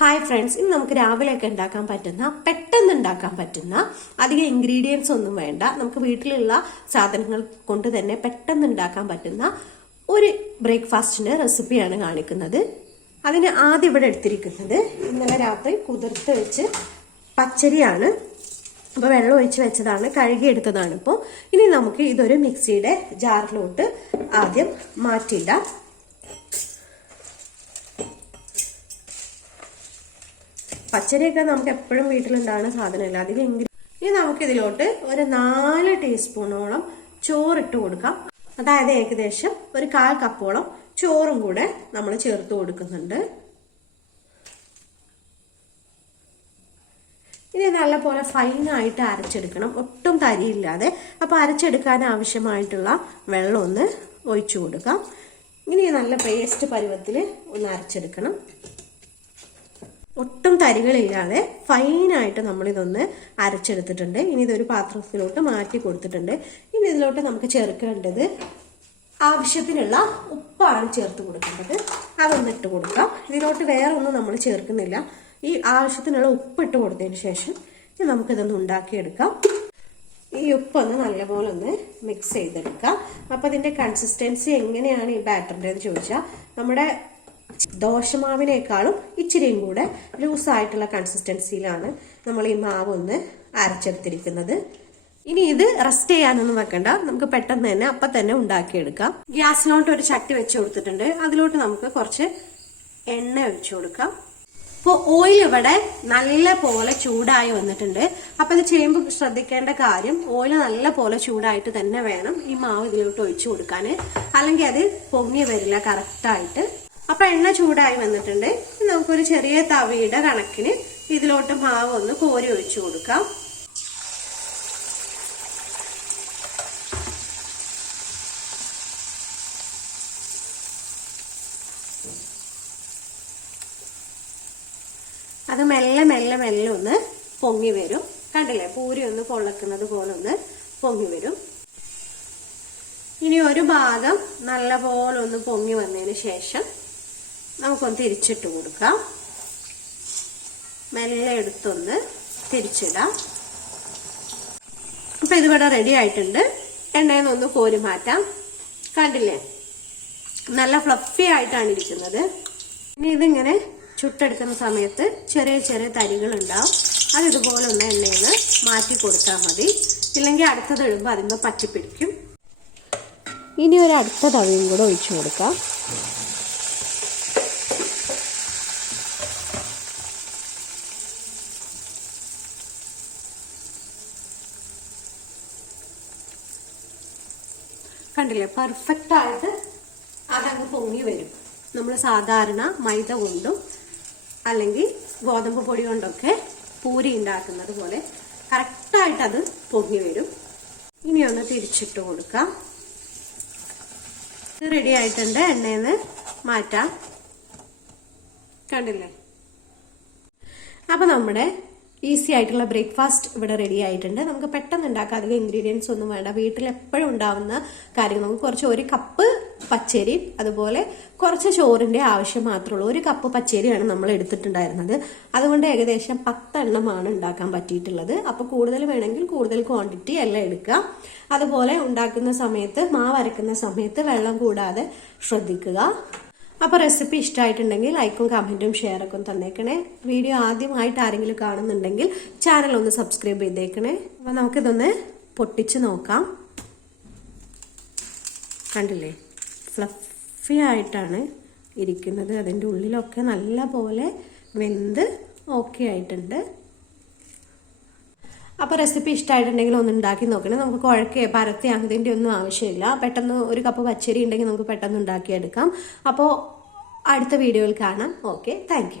Hi friends ഇന്ന് നമുക്ക് രാവിലെയൊക്കെ ഉണ്ടാക്കാൻ പറ്റുന്ന പെട്ടെന്ന് ഉണ്ടാക്കാൻ പറ്റുന്ന അധികം ഇൻഗ്രീഡിയൻസ് ഒന്നും വേണ്ട നമുക്ക് വീട്ടിലുള്ള സാധനങ്ങൾ കൊണ്ട് തന്നെ പെട്ടെന്ന് ഉണ്ടാക്കാൻ പറ്റുന്ന ഒരു ബ്രേക്ക്ഫാസ്റ്റിന്റെ റെസിപ്പിയാണ് കാണിക്കുന്നത്. അതിന് ആദ്യം ഇവിടെ എടുത്തിരിക്കുന്നത് ഇന്നലെ രാത്രി കുതിർത്ത് വെച്ച് പച്ചരിയാണ്. അപ്പോൾ വെള്ളം ഒഴിച്ച് വെച്ചതാണ് കഴുകിയെടുത്തതാണ് ഇപ്പോൾ ഇനി നമുക്ക് ഇതൊരു മിക്സിയുടെ ജാറിലോട്ട് ആദ്യം മാറ്റിയിടാം. പച്ചരിയൊക്കെ നമുക്ക് എപ്പോഴും വീട്ടിലുണ്ടാകുന്ന സാധനമല്ല. അതിലെങ്കിലും ഇനി നമുക്കിതിലോട്ട് ഒരു നാല് ടീസ്പൂണോളം ചോറിട്ട് കൊടുക്കാം. അതായത് ഏകദേശം ഒരു കാൽ കപ്പോളം ചോറും കൂടെ നമ്മൾ ചേർത്ത് കൊടുക്കുന്നുണ്ട്. ഇനി നല്ലപോലെ ഫൈനായിട്ട് അരച്ചെടുക്കണം. ഒട്ടും തരിയില്ലാതെ. അപ്പോൾ അരച്ചെടുക്കാൻ ആവശ്യമായിട്ടുള്ള വെള്ളം ഒന്ന് ഒഴിച്ചു കൊടുക്കാം. ഇനി നല്ല പേസ്റ്റ് പരുവത്തിൽ ഒന്ന് അരച്ചെടുക്കണം. ഒട്ടും തരികളില്ലാതെ ഫൈനായിട്ട് നമ്മളിതൊന്ന് അരച്ചെടുത്തിട്ടുണ്ട്. ഇനി ഇതൊരു പാത്രത്തിലോട്ട് മാറ്റി കൊടുത്തിട്ടുണ്ട്. ഇനി ഇതിലോട്ട് നമുക്ക് ചേർക്കേണ്ടത് ആവശ്യത്തിനുള്ള ഉപ്പാണ് ചേർത്ത് കൊടുക്കേണ്ടത്. അതൊന്ന് ഇട്ട് കൊടുക്കാം. ഇതിലോട്ട് വേറെ ഒന്നും നമ്മൾ ചേർക്കുന്നില്ല. ഈ ആവശ്യത്തിനുള്ള ഉപ്പ് ഇട്ട് കൊടുത്തതിന് ശേഷം ഇനി നമുക്കിതൊന്ന് ഉണ്ടാക്കിയെടുക്കാം. ഈ ഉപ്പൊന്ന് നല്ലപോലെ ഒന്ന് മിക്സ് ചെയ്തെടുക്കാം. അപ്പം അതിന്റെ കൺസിസ്റ്റൻസി എങ്ങനെയാണ് ഈ ബാറ്ററിന്റെ എന്ന് ചോദിച്ചാൽ നമ്മുടെ ദോശമാവിനേക്കാളും ഇച്ചിരിയും കൂടെ ലൂസായിട്ടുള്ള കൺസിസ്റ്റൻസിയിലാണ് നമ്മൾ ഈ മാവ് ഒന്ന് അരച്ചെടുത്തിരിക്കുന്നത്. ഇനി ഇത് റെസ്റ്റ് ചെയ്യാനൊന്നും വെക്കണ്ട. നമുക്ക് പെട്ടെന്ന് തന്നെ അപ്പം തന്നെ ഉണ്ടാക്കിയെടുക്കാം. ഗ്യാസിലോട്ട് ഒരു ചട്ടി വെച്ച് കൊടുത്തിട്ടുണ്ട്. അതിലോട്ട് നമുക്ക് കുറച്ച് എണ്ണ ഒഴിച്ചു കൊടുക്കാം. ഇപ്പൊ ഓയിൽ ഇവിടെ നല്ല പോലെ ചൂടായി വന്നിട്ടുണ്ട്. അപ്പൊ ഇത് ചെയ്യുമ്പോൾ ശ്രദ്ധിക്കേണ്ട കാര്യം ഓയിൽ നല്ല പോലെ ചൂടായിട്ട് തന്നെ വേണം ഈ മാവ് ഇതിലോട്ട് ഒഴിച്ചു കൊടുക്കാൻ. അല്ലെങ്കിൽ അത് പൊങ്ങി വരില്ല കറക്റ്റായിട്ട്. അപ്പൊ എണ്ണ ചൂടായി വന്നിട്ടുണ്ട്. നമുക്കൊരു ചെറിയ തവിയുടെ കണക്കിന് ഇതിലോട്ട് മാവ് ഒന്ന് കോരി ഒഴിച്ചു കൊടുക്കാം. അത് മെല്ലെ മെല്ലെ മെല്ലെ ഒന്ന് പൊങ്ങി വരും. കണ്ടില്ലേ? പൂരി ഒന്ന് പൊള്ളക്കുന്നത് പോലെ ഒന്ന് പൊങ്ങി വരും. ഇനി ഒരു ഭാഗം നല്ലപോലെ ഒന്ന് പൊങ്ങി വന്നതിന് ശേഷം നമുക്കൊന്ന് തിരിച്ചിട്ട് കൊടുക്കാം. മെല്ലെ എടുത്തൊന്ന് തിരിച്ചിടാം. അപ്പൊ ഇതിവിടെ റെഡി ആയിട്ടുണ്ട്. എണ്ണയിൽ കോരി മാറ്റാം. കണ്ടില്ലേ? നല്ല ഫ്ലഫി ആയിട്ടാണ് ഇരിക്കുന്നത്. ഇനി ഇതിങ്ങനെ ചുട്ടെടുക്കുന്ന സമയത്ത് ചെറിയ ചെറിയ തരികൾ ഉണ്ടാവും. അത് ഇതുപോലെ ഒന്ന് എണ്ണയിൽ മാറ്റി കൊടുത്താൽ മതി. ഇല്ലെങ്കിൽ അടുത്തത് ഇടുമ്പോൾ അതിന്മേൽ പറ്റിപ്പിടിക്കും. ഇനി ഒരു അടുത്ത തവിയും കൂടെ ഒഴിച്ചു കൊടുക്കാം. കണ്ടില്ലേ? പെർഫെക്റ്റ് ആയിട്ട് അതങ്ങ് പൊങ്ങി വരും. നമ്മൾ സാധാരണ മൈദ കൊണ്ടും അല്ലെങ്കിൽ ഗോതമ്പ് പൊടി കൊണ്ടൊക്കെ പൂരി ഉണ്ടാക്കുന്നത് പോലെ കറക്റ്റായിട്ട് അത് പൊങ്ങി വരും. ഇനി ഒന്ന് തിരിച്ചിട്ട് കൊടുക്കാം. ഇത് റെഡി ആയിട്ടുണ്ട്. എണ്ണയിൽ നിന്ന് മാറ്റാം. കണ്ടില്ലേ? അപ്പൊ നമ്മുടെ ഈസി ആയിട്ടുള്ള ബ്രേക്ക്ഫാസ്റ്റ് ഇവിടെ റെഡി ആയിട്ടുണ്ട്. നമുക്ക് പെട്ടെന്ന് ഉണ്ടാക്കാം. അധികം ഇൻഗ്രീഡിയൻസ് ഒന്നും വേണ്ട. വീട്ടിൽ എപ്പോഴും ഉണ്ടാവുന്ന കാര്യങ്ങൾ. നമുക്ക് കുറച്ച് ഒരു കപ്പ് പച്ചരി അതുപോലെ കുറച്ച് ചോറിന്റെ ആവശ്യം മാത്രമേ ഉള്ളൂ. ഒരു കപ്പ് പച്ചരിയാണ് നമ്മൾ എടുത്തിട്ടുണ്ടായിരുന്നത്. അതുകൊണ്ട് ഏകദേശം പത്തെണ്ണമാണ് ഉണ്ടാക്കാൻ പറ്റിയിട്ടുള്ളത്. അപ്പോൾ കൂടുതൽ വേണമെങ്കിൽ കൂടുതൽ ക്വാണ്ടിറ്റി എല്ലാം എടുക്കുക അതുപോലെ ഉണ്ടാക്കുന്ന സമയത്ത് മാവ് അരക്കുന്ന സമയത്ത് വെള്ളം കൂടാതെ ശ്രദ്ധിക്കുക. അപ്പോൾ റെസിപ്പി ഇഷ്ടമായിട്ടുണ്ടെങ്കിൽ ലൈക്കും കമന്റും ഷെയറൊക്കെ തന്നേക്കണേ. വീഡിയോ ആദ്യമായിട്ട് ആരെങ്കിലും കാണുന്നുണ്ടെങ്കിൽ ചാനൽ ഒന്ന് സബ്സ്ക്രൈബ് ചെയ്തേക്കണേ. അപ്പോൾ നമുക്കിതൊന്ന് പൊട്ടിച്ച് നോക്കാം. കണ്ടില്ലേ? ഫ്ലഫി ആയിട്ടാണ് ഇരിക്കുന്നത്. അതിന്റെ ഉള്ളിലൊക്കെ നല്ല പോലെ വെന്ത് ഓക്കെ ആയിട്ടുണ്ട്. അപ്പോൾ റെസിപ്പി ഇഷ്ടമായിട്ടുണ്ടെങ്കിൽ ഒന്ന് ഉണ്ടാക്കി നോക്കണേ. നമുക്ക് കുഴക്കേ പരത്തി അങ്ങതിന്റെ ഒന്നും ആവശ്യമില്ല. പെട്ടെന്ന് ഒരു കപ്പ് പച്ചരി ഉണ്ടെങ്കിൽ നമുക്ക് പെട്ടെന്ന് ഉണ്ടാക്കിയെടുക്കാം. അപ്പോൾ അടുത്ത വീഡിയോയിൽ കാണാം. Okay thank